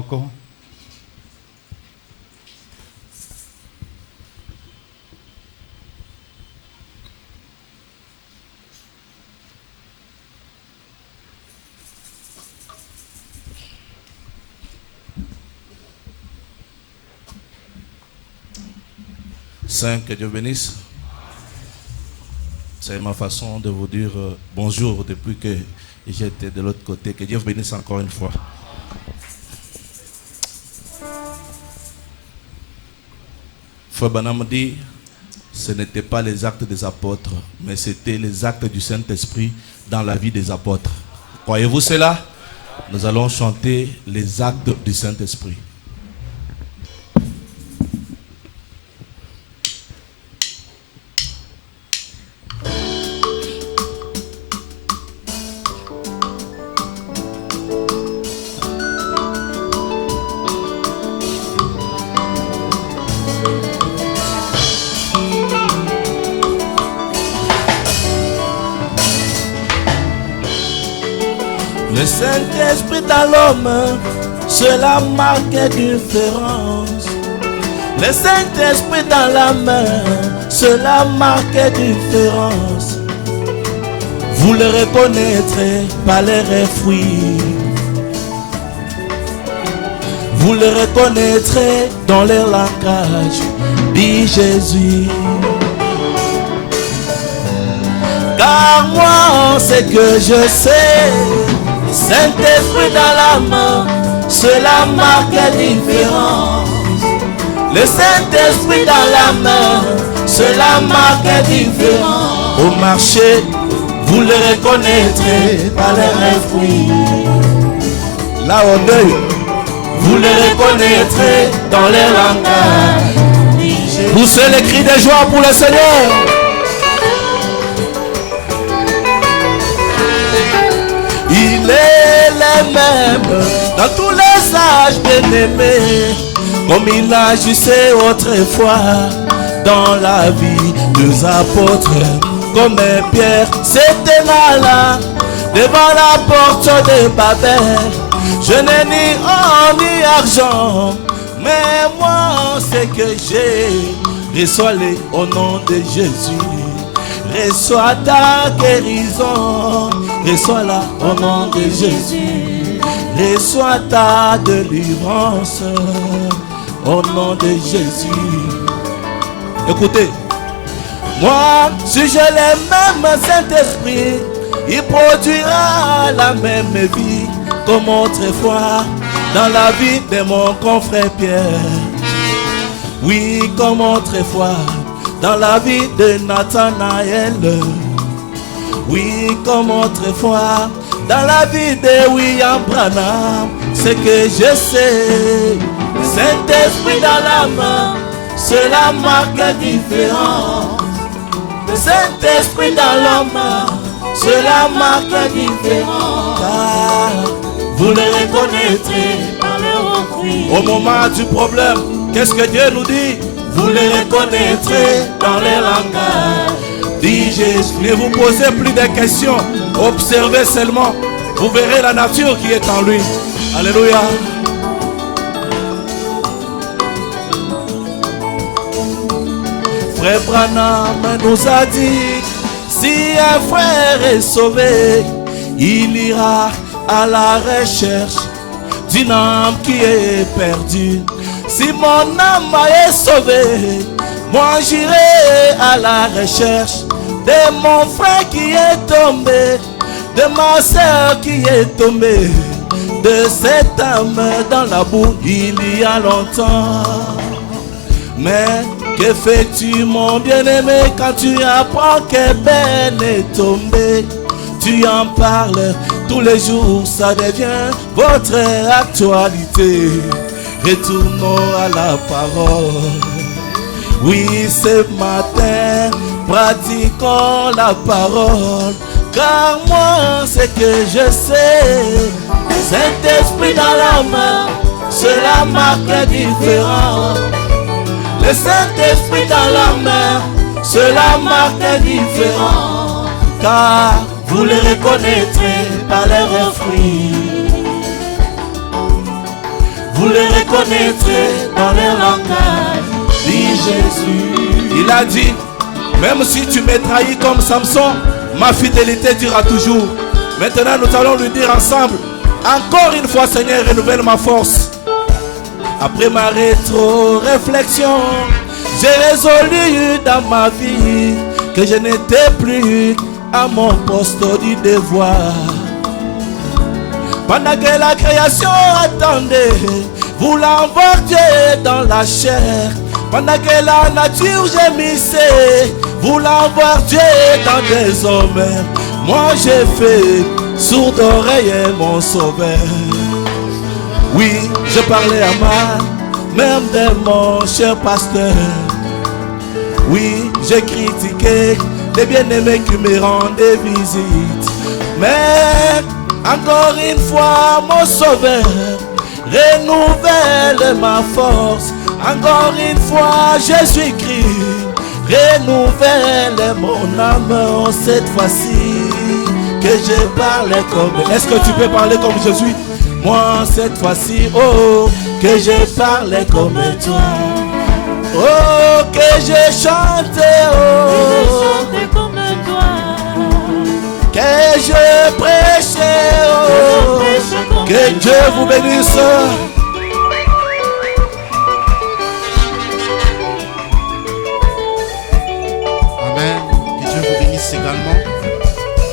Moko. Saint, que Dieu bénisse. C'est ma façon de vous dire bonjour depuis que j'étais de l'autre côté. Que Dieu vous bénisse encore une fois. Frère Branham dit, ce n'étaient pas les actes des apôtres, mais c'était les actes du Saint-Esprit dans la vie des apôtres. Croyez-vous cela? Nous allons chanter les actes du Saint-Esprit. Le Saint-Esprit dans l'homme, cela marque différence. Le Saint-Esprit dans la main, cela marque différence. Vous le reconnaîtrez par les fruits. Vous le reconnaîtrez dans leur langage, dit Jésus. Car moi, c'est que je sais, Saint-Esprit dans la main, cela marque la différence. Le Saint-Esprit dans la main, cela marque la différence. Au marché, vous le reconnaîtrez par les fruits. Là au deuil, vous le reconnaîtrez dans les langages. Poussez les cris de joie pour le Seigneur. Il est le même dans tous les âges, bien-aimés, comme il agissait autrefois dans la vie des apôtres. Comme Pierre s'était là devant la porte de Babel. Je n'ai ni or ni argent, mais moi c'est que j'ai. Reçois-les au nom de Jésus. Reçois ta guérison, reçois-la au nom de Jésus. Reçois ta délivrance au nom de Jésus. Écoutez, moi, si j'ai le même Saint-Esprit, il produira la même vie comme autrefois dans la vie de mon confrère Pierre. Oui, comme autrefois dans la vie de Nathanaël. Oui, comme autrefois dans la vie de William Branham. C'est que je sais, Saint-Esprit dans la main, cela marque la différence. Le Saint-Esprit dans l'homme, cela marque la différence. Car vous le reconnaîtrez par leurs fruits. Au moment du problème, qu'est-ce que Dieu nous dit? Vous le reconnaîtrez dans les langages, dit Jésus. Ne vous posez plus de questions, observez seulement. Vous verrez la nature qui est en lui. Alléluia. Frère Branham nous a dit, si un frère est sauvé, il ira à la recherche d'une âme qui est perdue. Si mon âme est sauvée, moi j'irai à la recherche de mon frère qui est tombé, de ma soeur qui est tombée, de cette âme dans la boue il y a longtemps. Mais que fais-tu mon bien-aimé quand tu apprends que Ben est tombé? Tu en parles tous les jours, ça devient votre actualité. Retournons à la parole. Oui, ce matin, pratiquons la parole. Car moi, c'est que je sais, Saint-Esprit dans la main, cela marque la différence. Le Saint-Esprit dans la main, cela marque la différence. Car vous le reconnaîtrez par leurs fruits. vous les reconnaîtrez dans leur langage. Dit Jésus. Il a dit, même si tu m'as trahi comme Samson, ma fidélité durera toujours. Maintenant nous allons lui dire ensemble, encore une fois Seigneur, renouvelle ma force. Après ma rétro-réflexion, j'ai résolu dans ma vie que je n'étais plus à mon poste du devoir. Pendant que la création attendait, voulant voir Dieu dans la chair. Pendant que la nature gémissait, voulant voir Dieu dans des hommes. Moi j'ai fait sourde oreille mon sauveur. Oui, je parlais à ma même de mon cher pasteur. Oui, j'ai critiqué les bien-aimés qui me rendaient visite. Mais encore une fois, mon sauveur renouvelle ma force. Encore une fois, Jésus-Christ renouvelle mon âme. Cette fois-ci, que je parle comme... Est-ce que tu peux parler comme Jésus? Moi, cette fois-ci, oh, que je parle comme toi. Oh, que je chante, oh, comme toi. que je prêche, oh, que Dieu vous bénisse. Amen. Que Dieu vous bénisse également.